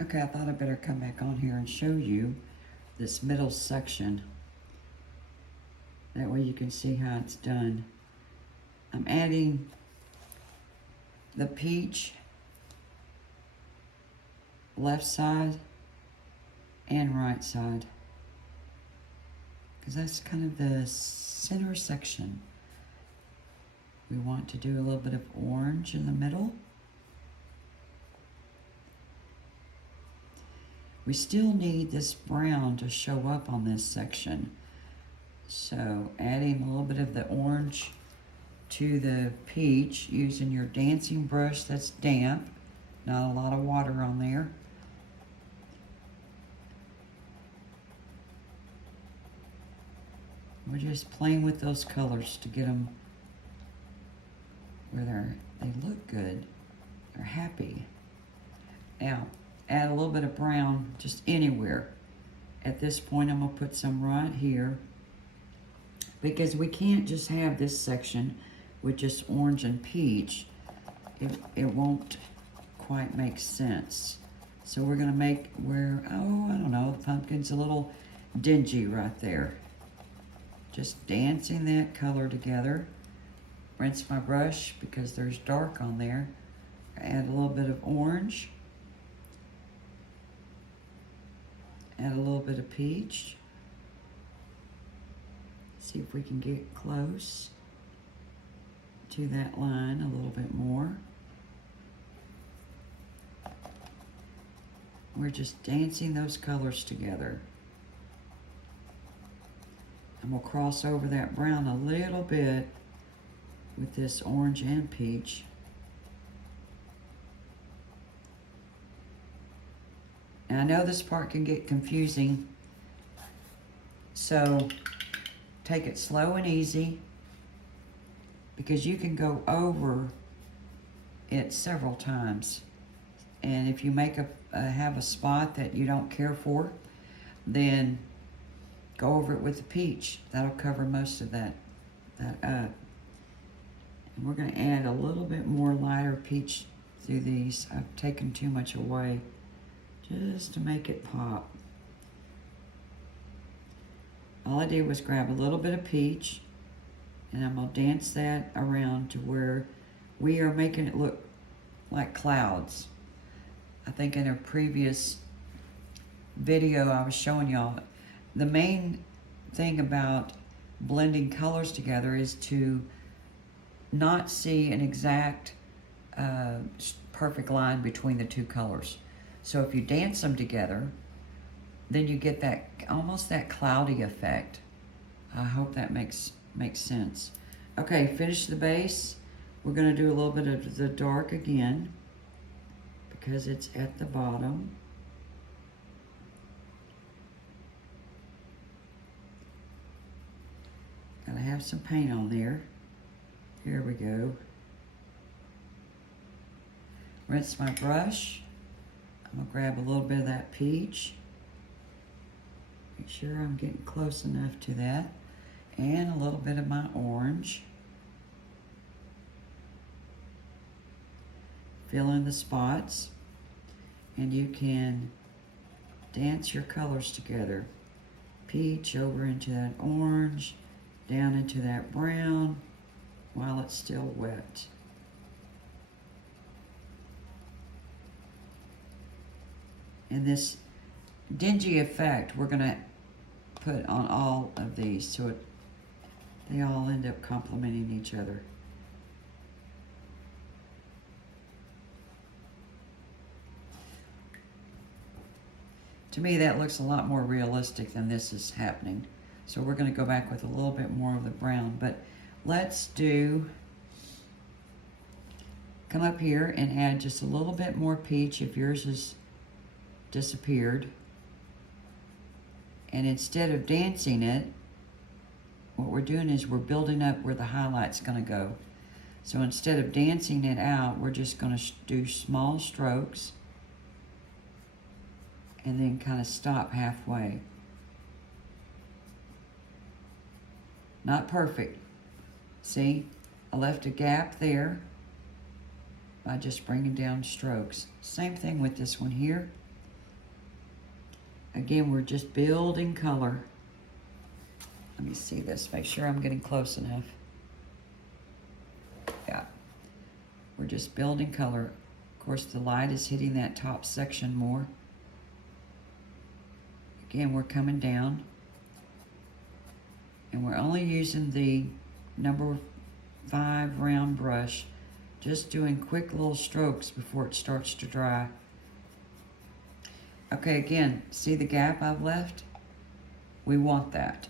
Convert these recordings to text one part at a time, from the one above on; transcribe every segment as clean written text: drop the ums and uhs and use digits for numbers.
Okay, I thought I'd better come back on here and show you this middle section. That way you can see how it's done. I'm adding the peach left side and right side, because that's kind of the center section. We want to do a little bit of orange in the middle. We still need this brown to show up on this section. So adding a little bit of the orange to the peach using your dancing brush that's damp, not a lot of water on there. We're just playing with those colors to get them where they look good, they're happy. Now, add a little bit of brown just anywhere. At this point, I'm gonna put some right here, because we can't just have this section with just orange and peach. It won't quite make sense. So we're gonna make where, oh, I don't know, the pumpkin's a little dingy right there. Just dancing that color together. Rinse my brush because there's dark on there. Add a little bit of orange. Add a little bit of peach. See if we can get close to that line a little bit more. We're just dancing those colors together. And we'll cross over that brown a little bit with this orange and peach. And I know this part can get confusing, so take it slow and easy, because you can go over it several times. And if you make have a spot that you don't care for, then go over it with the peach. That'll cover most of that up. And we're gonna add a little bit more lighter peach through these. I've taken too much away just to make it pop. All I did was grab a little bit of peach, and I'm gonna dance that around to where we are making it look like clouds. I think in a previous video I was showing y'all, the main thing about blending colors together is to not see an exact perfect line between the two colors. So if you dance them together, then you get that almost that cloudy effect. I hope that makes sense. Okay, finish the base. We're gonna do a little bit of the dark again because it's at the bottom. Gotta have some paint on there. Here we go. Rinse my brush. I'm gonna grab a little bit of that peach. Make sure I'm getting close enough to that. And a little bit of my orange. Fill in the spots. And you can dance your colors together. Peach over into that orange, down into that brown, while it's still wet. And this dingy effect we're gonna put on all of these so they all end up complementing each other. To me, that looks a lot more realistic than this is happening. So we're gonna go back with a little bit more of the brown, but let's come up here and add just a little bit more peach if yours has disappeared. And instead of dancing it, what we're doing is we're building up where the highlight's gonna go. So instead of dancing it out, we're just gonna do small strokes and then kind of stop halfway. Not perfect. See, I left a gap there by just bringing down strokes. Same thing with this one here. Again, we're just building color. Let me see this, make sure I'm getting close enough. Yeah, we're just building color. Of course, the light is hitting that top section more. Again, we're coming down. And we're only using the number 5 round brush, just doing quick little strokes before it starts to dry. Okay, again, see the gap I've left? We want that.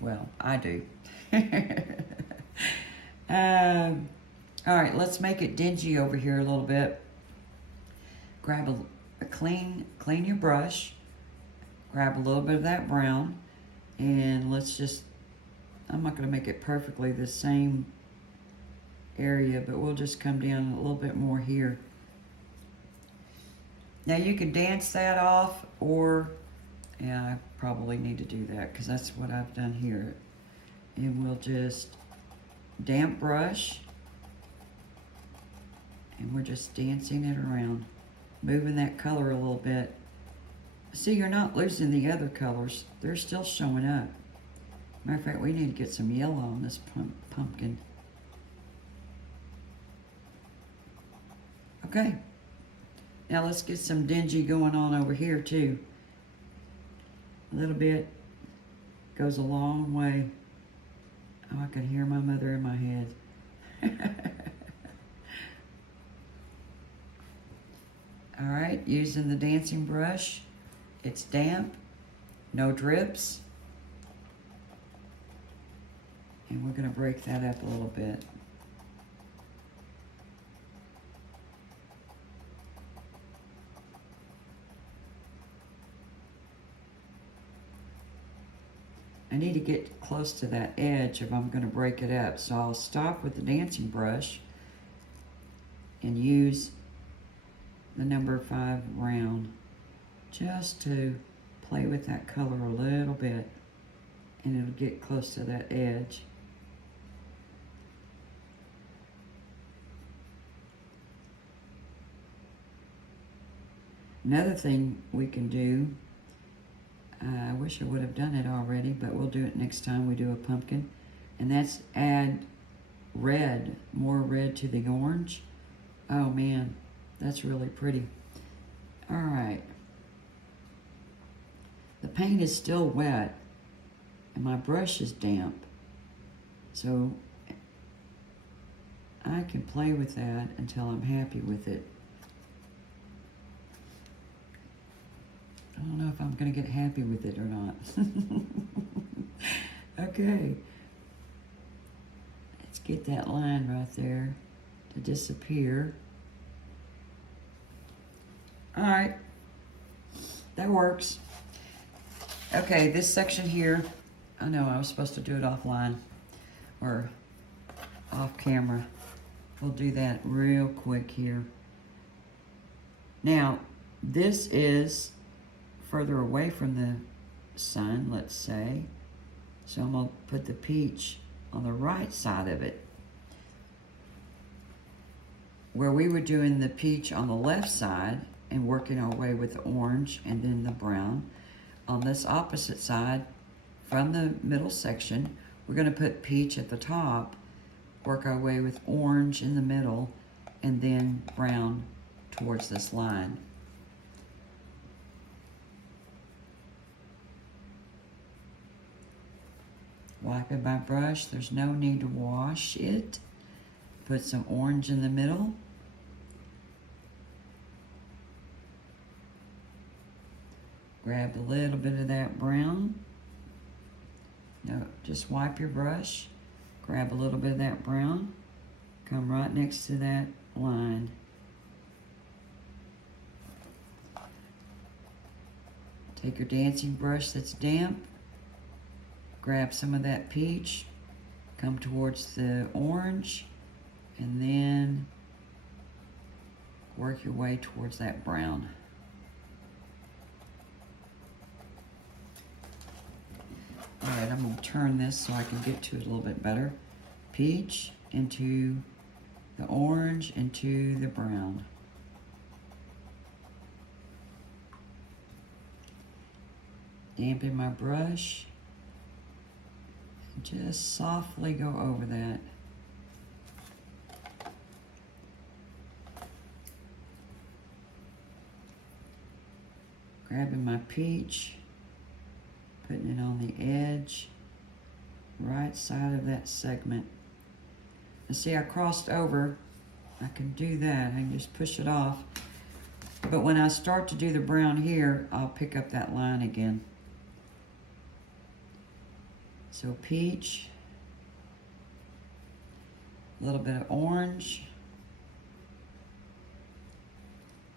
Well, I do. All right, let's make it dingy over here a little bit. Grab a clean your brush, grab a little bit of that brown, and let's just, I'm not gonna make it perfectly the same area, but we'll just come down a little bit more here. Now you can dance that off, or, yeah, I probably need to do that because that's what I've done here. And we'll just damp brush, and we're just dancing it around, moving that color a little bit. See, you're not losing the other colors. They're still showing up. Matter of fact, we need to get some yellow on this pumpkin. Okay. Now let's get some dingy going on over here too. A little bit goes a long way. Oh, I can hear my mother in my head. All right, using the dancing brush. It's damp, no drips. And we're gonna break that up a little bit. I need to get close to that edge if I'm gonna break it up. So I'll stop with the dancing brush and use the number 5 round just to play with that color a little bit, and it'll get close to that edge. Another thing we can do, I wish I would have done it already, but we'll do it next time we do a pumpkin, and that's add red, more red to the orange. Oh man, that's really pretty. All right. The paint is still wet and my brush is damp, so I can play with that until I'm happy with it. I don't know if I'm gonna get happy with it or not. Okay, let's get that line right there to disappear. All right, that works. Okay, this section here, I know I was supposed to do it offline or off camera. We'll do that real quick here. Now, this is further away from the sun, let's say. So I'm gonna put the peach on the right side of it. Where we were doing the peach on the left side and working our way with the orange and then the brown. On this opposite side, from the middle section, we're gonna put peach at the top, work our way with orange in the middle, and then brown towards this line. Wiping my brush, there's no need to wash it. Put some orange in the middle. Grab a little bit of that brown. No, just wipe your brush. Grab a little bit of that brown. Come right next to that line. Take your dancing brush that's damp. Grab some of that peach. Come towards the orange. And then work your way towards that brown. All right, I'm gonna turn this so I can get to it a little bit better. Peach into the orange into the brown. Dampen my brush. And just softly go over that. Grabbing my peach, putting it on the edge, right side of that segment. And see, I crossed over. I can do that. I can just push it off. But when I start to do the brown here, I'll pick up that line again. So peach, a little bit of orange,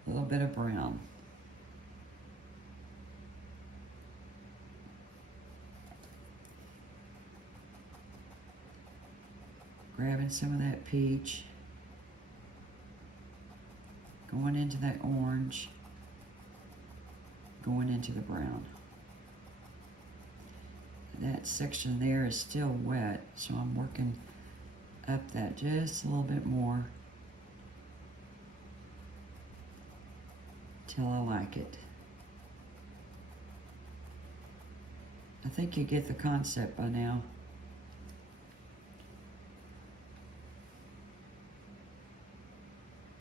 a little bit of brown. Grabbing some of that peach, going into that orange, going into the brown. That section there is still wet, so I'm working up that just a little bit more till I like it. I think you get the concept by now.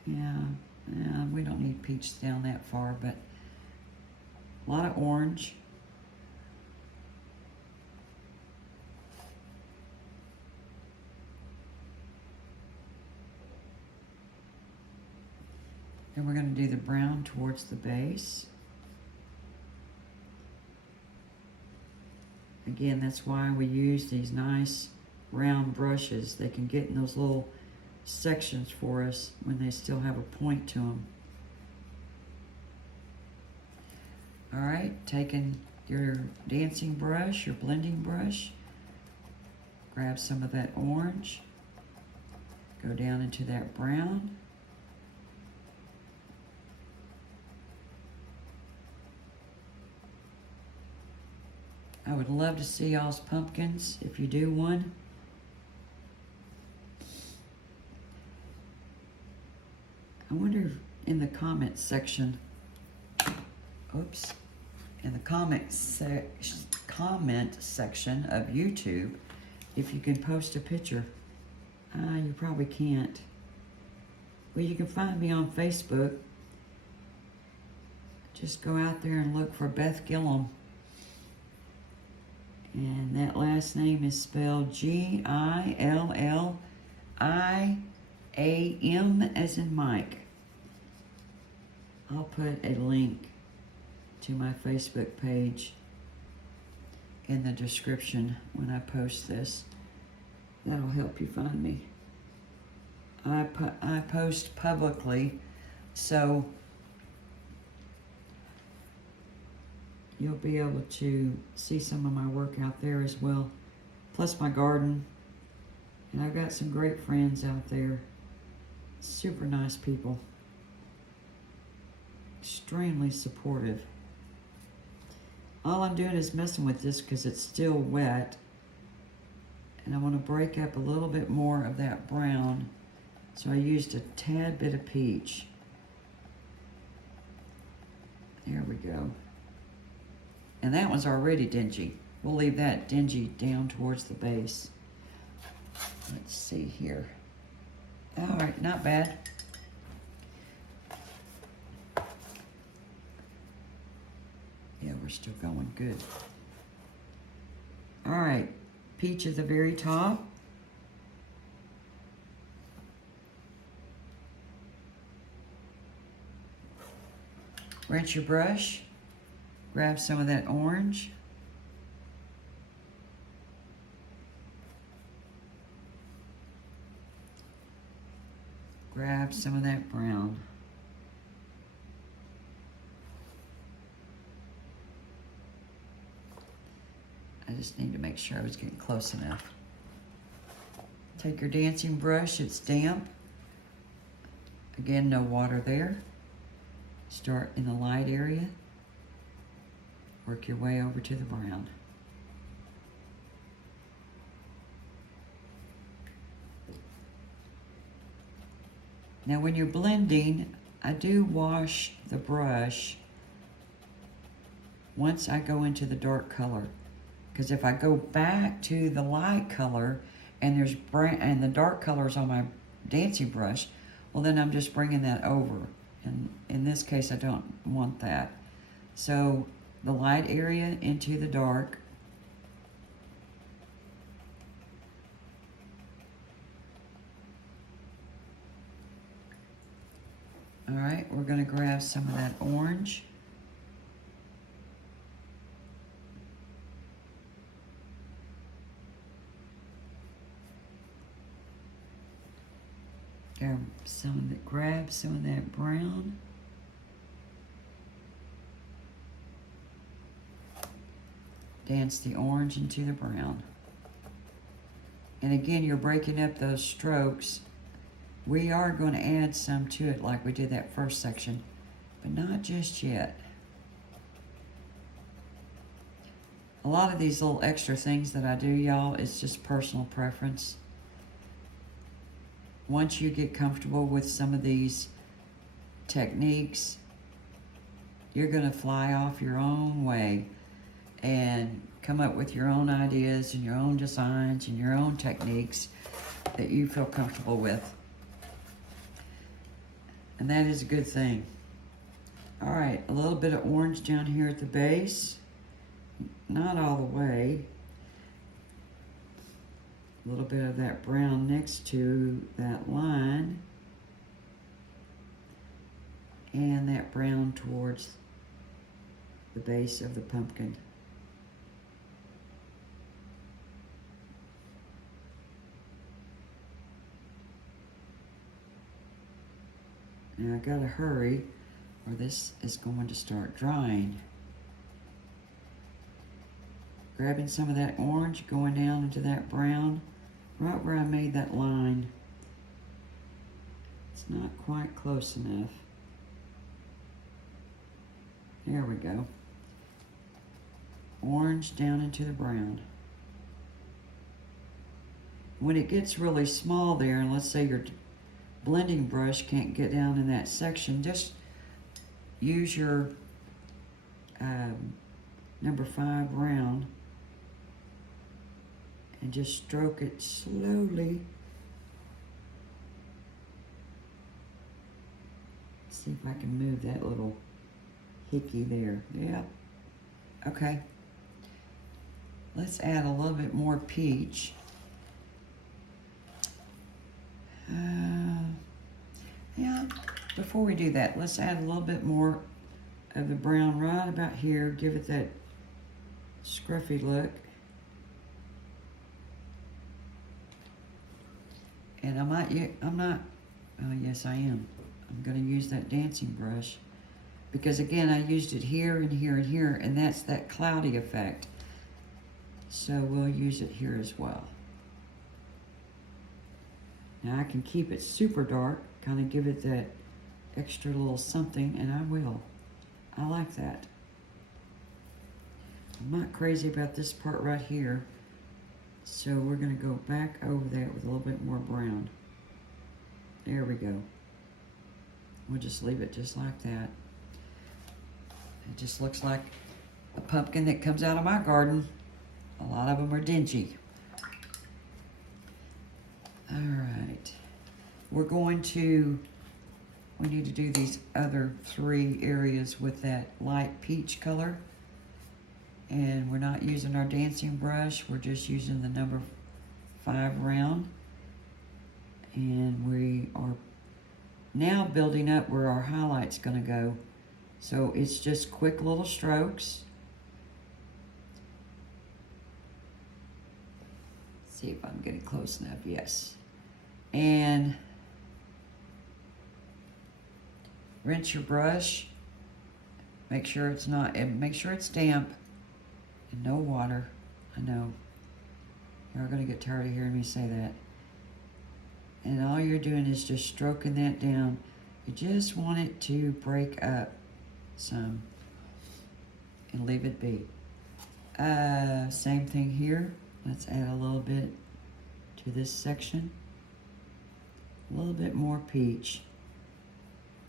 Yeah, we don't need peach down that far, but a lot of orange. Then we're going to do the brown towards the base. Again, that's why we use these nice round brushes. They can get in those little sections for us when they still have a point to them. All right, taking your dancing brush, your blending brush, grab some of that orange, go down into that brown. I would love to see y'all's pumpkins if you do one. I wonder if in the comments section, in the comment section of YouTube, if you can post a picture. You probably can't. Well, you can find me on Facebook. Just go out there and look for Beth Gillum. And that last name is spelled Gilliam as in Mike. I'll put a link to my Facebook page in the description when I post this. That'll help you find me. I post publicly, so you'll be able to see some of my work out there as well, plus my garden. And I've got some great friends out there, super nice people, extremely supportive. All I'm doing is messing with this because it's still wet, and I want to break up a little bit more of that brown, so I used a tad bit of peach. There we go. And that one's already dingy. We'll leave that dingy down towards the base. Let's see here. All right, not bad. Yeah, we're still going good. All right, peach at the very top. Rinse your brush. Grab some of that orange. Grab some of that brown. I just need to make sure I was getting close enough. Take your dancing brush, it's damp. Again, no water there. Start in the light area. Work your way over to the brown. Now when you're blending, I do wash the brush once I go into the dark color. Because if I go back to the light color and there's brown and the dark color is on my dancing brush, well then I'm just bringing that over. And in this case, I don't want that. So the light area into the dark. All right, we're gonna grab some of that orange. Grab some of that brown. Dance the orange into the brown. And again, you're breaking up those strokes. We are going to add some to it like we did that first section, but not just yet. A lot of these little extra things that I do, y'all, it's just personal preference. Once you get comfortable with some of these techniques, you're going to fly off your own way and come up with your own ideas and your own designs and your own techniques that you feel comfortable with. And that is a good thing. All right, a little bit of orange down here at the base. Not all the way. A little bit of that brown next to that line. And that brown towards the base of the pumpkin. Now I gotta hurry or this is going to start drying. Grabbing some of that orange, going down into that brown, right where I made that line. It's not quite close enough. There we go. Orange down into the brown. When it gets really small there, and let's say your blending brush can't get down in that section, just use your number 5 round and just stroke it slowly. See if I can move that little hickey there. Yeah. Okay. Let's add a little bit more peach. Yeah, before we do that, let's add a little bit more of the brown right about here. Give it that scruffy look. And yes I am. I'm gonna use that dancing brush because again, I used it here and here and here, and that's that cloudy effect. So we'll use it here as well. Now I can keep it super dark, kind of give it that extra little something, and I will. I like that. I'm not crazy about this part right here, so we're gonna go back over that with a little bit more brown. There we go. We'll just leave it just like that. It just looks like a pumpkin that comes out of my garden. A lot of them are dingy. All right, we need to do these other 3 areas with that light peach color. And we're not using our dancing brush, we're just using the number 5 round. And we are now building up where our highlight's gonna go. So it's just quick little strokes. See if I'm getting close enough, yes. And rinse your brush. Make sure it's damp and no water. I know. You're gonna get tired of hearing me say that. And all you're doing is just stroking that down. You just want it to break up some and leave it be. Same thing here. Let's add a little bit to this section. A little bit more peach.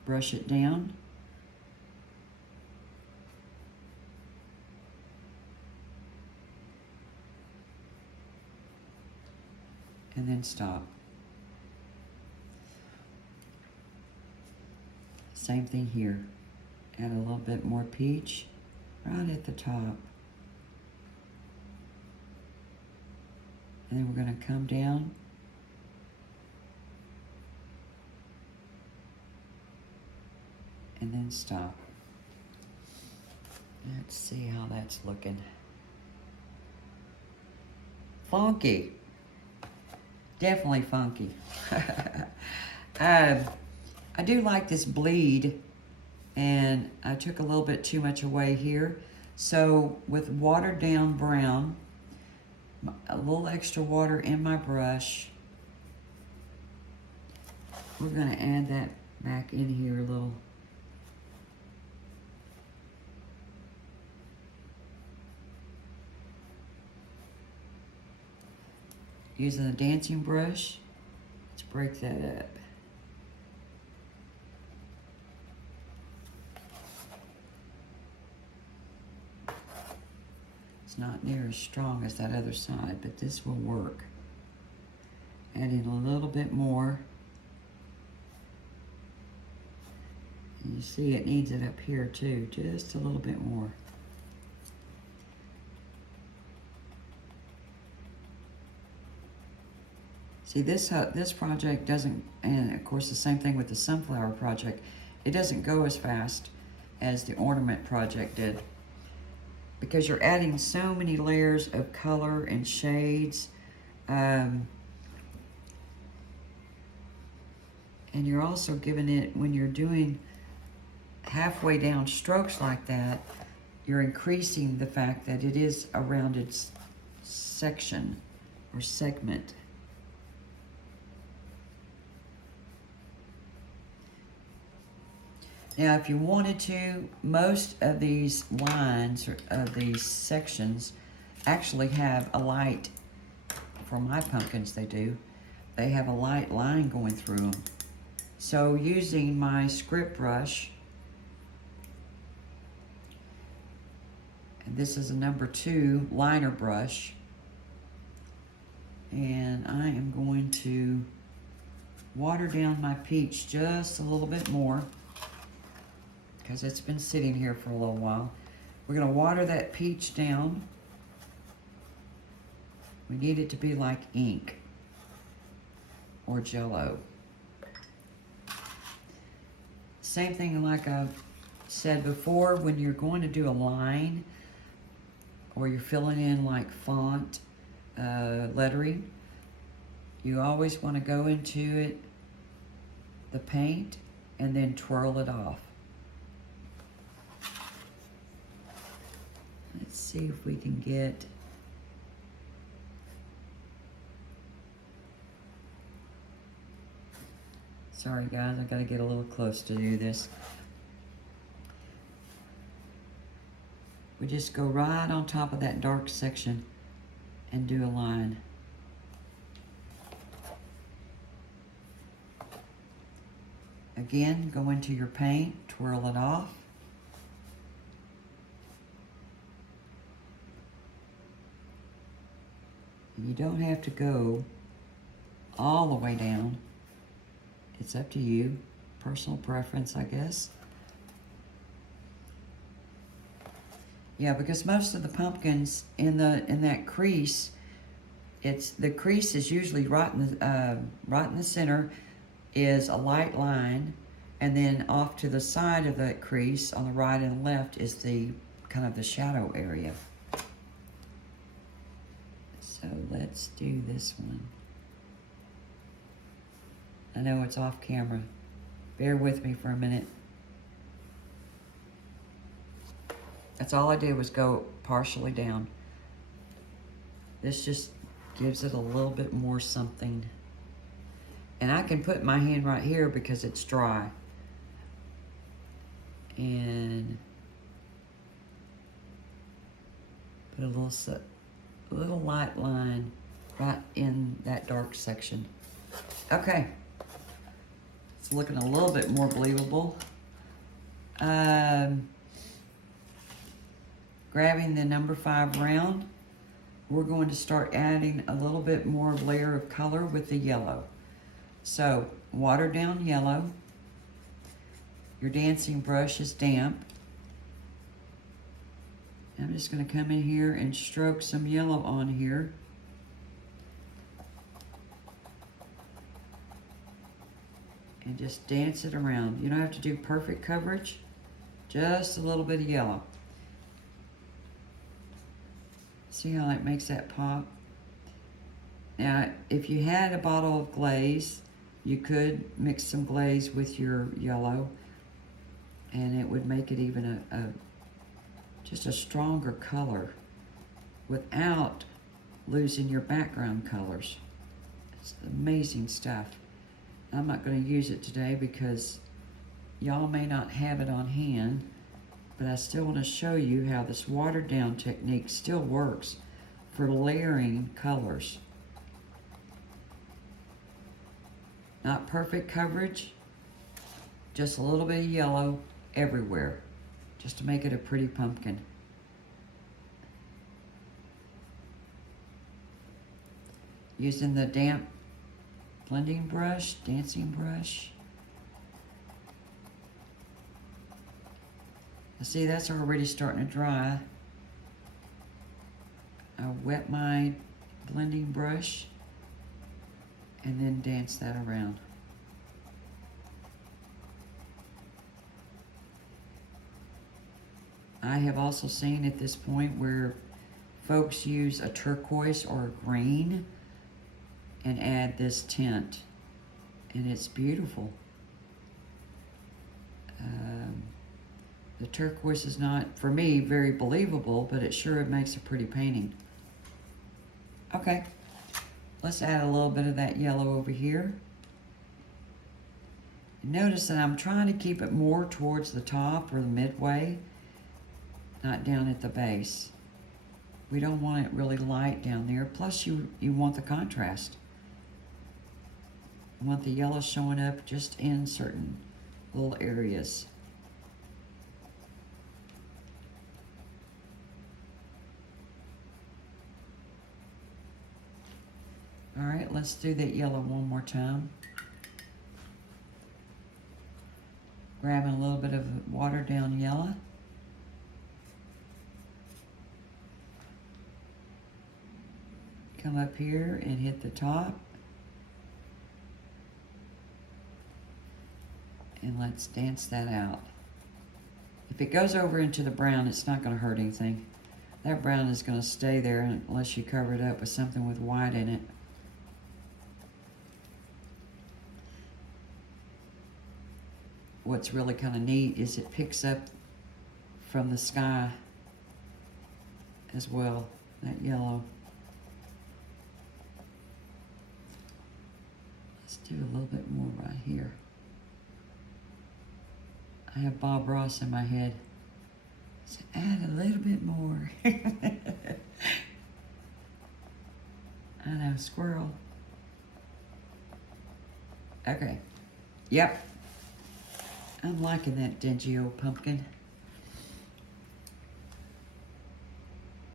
Brush it down. and then stop. Same thing here. Add a little bit more peach right at the top. And then we're going to come down and then stop. Let's see how that's looking. Funky. Definitely funky. I do like this bleed, and I took a little bit too much away here. So with watered down brown, a little extra water in my brush, we're gonna add that back in here a little. Using a dancing brush, let's break that up. It's not near as strong as that other side, but this will work. Add in a little bit more. And you see it needs it up here too, just a little bit more. See, this project doesn't, and of course the same thing with the sunflower project, it doesn't go as fast as the ornament project did, because you're adding so many layers of color and shades, and you're also giving it, when you're doing halfway down strokes like that, you're increasing the fact that it is a rounded section or segment. Now, if you wanted to, most of these lines, or of these sections, actually have a light. For my pumpkins, they do. They have a light line going through them. So using my script brush, and this is a number 2 liner brush, and I am going to water down my peach just a little bit more, because it's been sitting here for a little while. We're going to water that peach down. We need it to be like ink or Jell-O. Same thing like I've said before, when you're going to do a line or you're filling in like font lettering, you always want to go into it, the paint, and then twirl it off. Let's see if we can get, sorry guys, I gotta get a little close to do this. We just go right on top of that dark section and do a line. Again, go into your paint, twirl it off. You don't have to go all the way down. It's up to you. Personal preference, I guess. Yeah, because most of the pumpkins in that crease, the crease is usually right in the center is a light line, and then off to the side of that crease on the right and left is the kind of the shadow area. So let's do this one. I know it's off camera. Bear with me for a minute. That's all I did was go partially down. This just gives it a little bit more something. And I can put my hand right here because it's dry. And put a little light line right in that dark section. Okay. It's looking a little bit more believable. Grabbing the number 5 round, we're going to start adding a little bit more layer of color with the yellow. So, watered down yellow. Your dancing brush is damp. I'm just going to come in here and stroke some yellow on here. And just dance it around. You don't have to do perfect coverage, just a little bit of yellow. See how that makes that pop? Now, if you had a bottle of glaze, you could mix some glaze with your yellow, and it would make it even just a stronger color without losing your background colors. It's amazing stuff. I'm not going to use it today because y'all may not have it on hand, but I still want to show you how this watered down technique still works for layering colors. Not perfect coverage, just a little bit of yellow everywhere, just to make it a pretty pumpkin. Using the damp blending brush, dancing brush. See, that's already starting to dry. I wet my blending brush and then dance that around. I have also seen at this point where folks use a turquoise or a green and add this tint, and it's beautiful. The turquoise is not, for me, very believable, but it sure makes a pretty painting. Okay, let's add a little bit of that yellow over here. Notice that I'm trying to keep it more towards the top or the midway, not down at the base. We don't want it really light down there. Plus you want the contrast. You want the yellow showing up just in certain little areas. All right, let's do that yellow one more time. Grabbing a little bit of watered down yellow. Come up here and hit the top. And let's dance that out. If it goes over into the brown, it's not going to hurt anything. That brown is going to stay there unless you cover it up with something with white in it. What's really kind of neat is it picks up from the sky as well, that yellow. Let's do a little bit more right here. I have Bob Ross in my head. So add a little bit more. I know, squirrel. Okay. Yep. I'm liking that dingy old pumpkin.